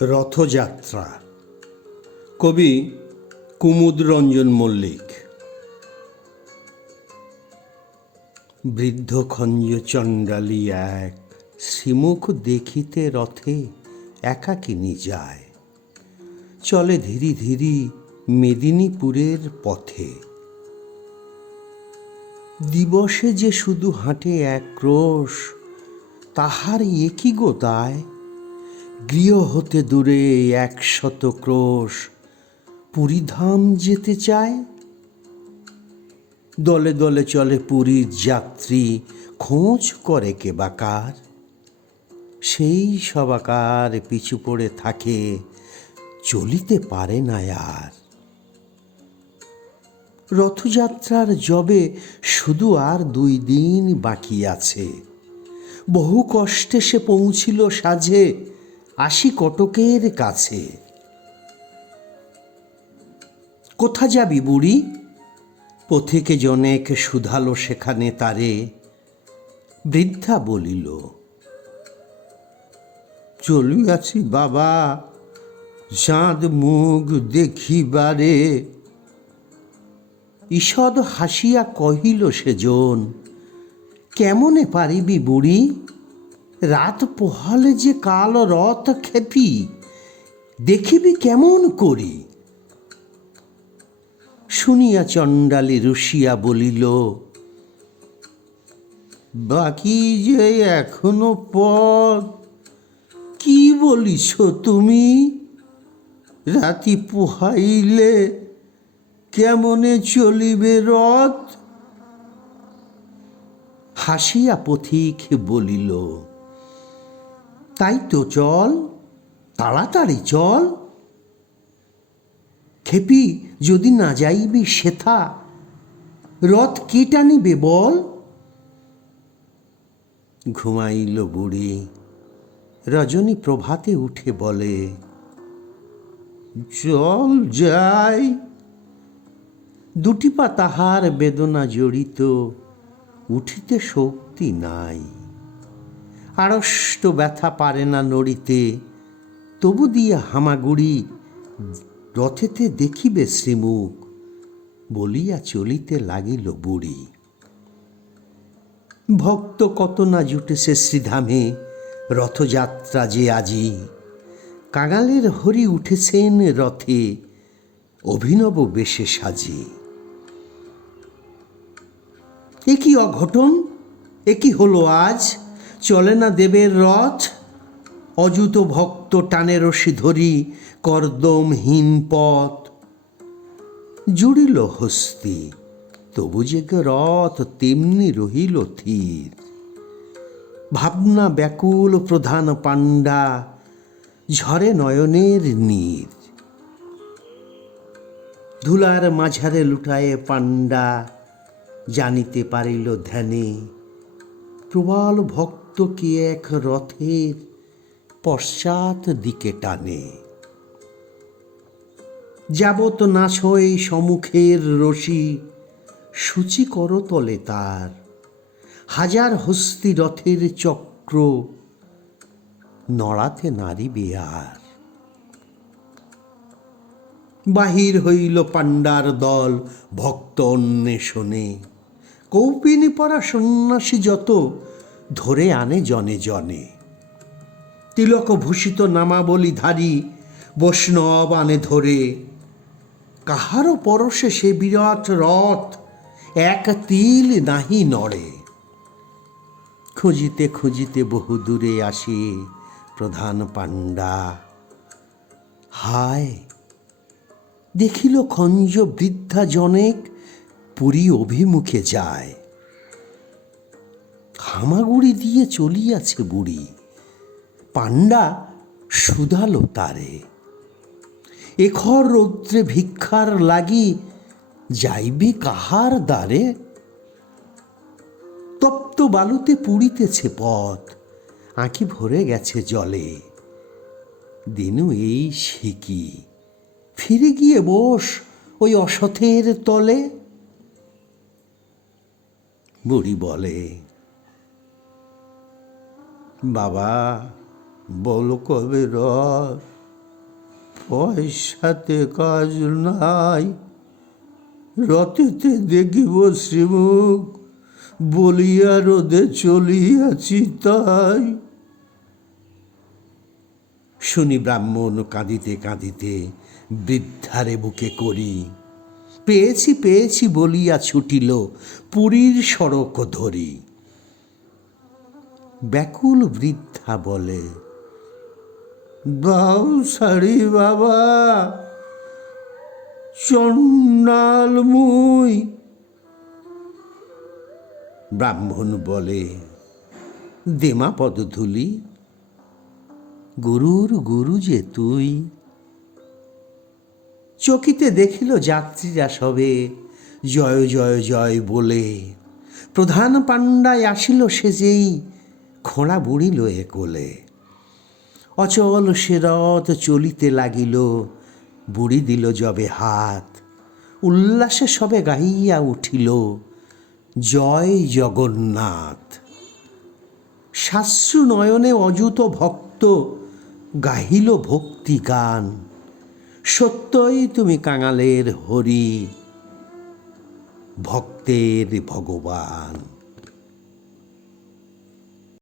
রথযাত্রা। কবি কুমুদরঞ্জন মল্লিক। বৃদ্ধ খঞ্জ চণ্ডালী এক শ্রীমুখ দেখিতে রথে একাকিনী যায়। চলে ধীরি ধীরি মেদিনীপুরের পথে। দিবসে যে শুধু হাঁটে এক ক্রোশ, তাহার একই গো দায়। গৃহ হতে দূরে 100 ক্রোশ, পুরীধাম যেতে চায়। দলে দলে চলে পুরীর যাত্রী, খোঁজ করে কে বা কার। সেই সবাকার পিছু পড়ে থাকে, চলিতে পারে না আর। রথযাত্রার যবে শুধু আর 2 দিন বাকি আছে। বহু কষ্টে সে পৌঁছিল সাজে 80 কটকের কাছে। কোথা যাবি বুড়ি? পথিকে জনেক শুধালো সেখানে তারে। বৃদ্ধা বলিল, চলিয়াছি বাবা, চাঁদ মুখ দেখিবারে। ঈষৎ হাসিয়া কহিল সেজন, কেমনে পারিবি বুড়ি? রাত পোহালে যে কাল রথ খেপি, দেখিবি কেমন করি? শুনিয়া চণ্ডালী রুষিয়া বলিল, বাকি যে এখনো পথ। কি বলিছ তুমি? রাতি পোহাইলে কেমনে চলিবে রথ? হাসিয়া পথিক বলিল, তাই তো চল, তাড়াতাড়ি চল। খেপি যদি না যাইবি সেথা, রথ কে টানিবে বল? ঘুমাইল বুড়ি। রজনী প্রভাতে উঠে বলে, চল যাই। 2 পা তাহার বেদনা জড়িত, উঠিতে শক্তি নাই। আড়ষ্ট ব্যথা পারে না নড়িতে, তবু দিয়ে হামাগুড়ি, রথেতে দেখিবে শ্রীমুখ, বলিয়া চলিতে লাগিল বুড়ি। ভক্ত কত না জুটেছে শ্রীধামে, রথযাত্রা যে আজি। কাঙালের হরি উঠেছেন রথে, অভিনব বেশে সাজি। এ কি অঘটন, এ কি হলো আজ? চলে না দেবের রথ। অযুত ভক্ত টানে রশি ধরি, কর্দমহীন পথ। জুড়িল হস্তি, তবু যে রথ তেমনি রহিল থির। ভাবনা ব্যাকুল প্রধান পাণ্ডা, ঝরে নয়নের নীর। ধুলার মাঝারে লুটায়ে পাণ্ডা, জানিতে পারিল ধ্যানে। প্রবল ভক্ত কি এক রথের পশ্চাৎ দিকে টানে। যাবত না ছয় সম্মুখের রশি, সূচি করতলে তার। হাজার হস্তি রথের চক্র, নড়াতে নারিবে আর। বাহির হইল পাণ্ডার দল ভক্ত অন্বেষণে। কৌপিনী পরা সন্ন্যাসী যত, ধরে আনে জনে জনে। তিলক ভূষিত নামাবলীধারী বৈষ্ণব আনে ধরে। কাহারও পরশে সে বিরাট রথ, এক তিল নাহি নড়ে। খুঁজিতে খুঁজিতে বহু দূরে আসে প্রধান পাণ্ডা। হায়, দেখিল খঞ্জ বৃদ্ধা জনেক পুরী অভিমুখে যায়। হামাগুড়ি দিয়ে চলিয়াছে বুড়ি, পাণ্ডা শুধালো তারে। এখর রৌদ্রে ভিক্ষার লাগি, যাইবি কাহার দ্বারে? তপ্ত বালুতে পুড়িতেছে পথ, আঁখি ভরে গেছে জলে। দিনু এই শিকি, ফিরে গিয়ে বস ওই অসথের তলে। বুড়ি বলে, বাবা বলো কবে রথ? পয়সাতে কাজ নাই, রথেতে দেখিব শ্রীমুখ, বলিয়া রোদে চলিয়াছি তাই। শুনি ব্রাহ্মণ কাঁদিতে কাঁদিতে বৃদ্ধারে বুকে করি, পেয়েছি পেয়েছি বলিয়া ছুটিল পুরীর সড়ক ধরি। ব্যাকুল বৃদ্ধা বলে, দাও শাড়ি বাবা, চন্ডাল মুই। ব্রাহ্মণ বলে, দেমা পদধূলি, গুরুর গুরু যে তুই। চকিতে দেখিল যাত্রীরা সবে জয় জয় জয় বলে, প্রধান পাণ্ডায় আসিল সেজেই খোঁড়া বুড়ি লয়ে কোলে। অচল সে রথ চলিতে লাগিল, বুড়ি দিল যবে হাত, উল্লাসে সবে গাহিয়া উঠিল জয় জগন্নাথ। শাশ্রু নয়নে অযুত ভক্ত গাহিল ভক্তি গান, সত্যই তুমি কাঙালের হরি, ভক্তের ভগবান।